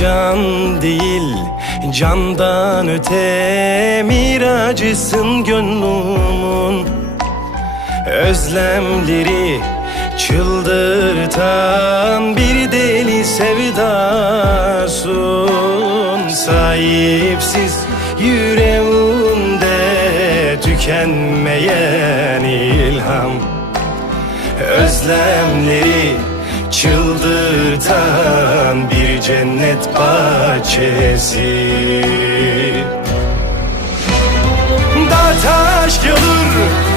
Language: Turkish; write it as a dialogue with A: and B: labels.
A: can değil Candan öte miracısın gönlümün. Özlemleri çıldırtan bir deli sevdasın. Sahipsiz yüreğimde tükenmeyen ilham. Özlemleri çıldırtan bir cennet bahçesi. Dağ taş gelir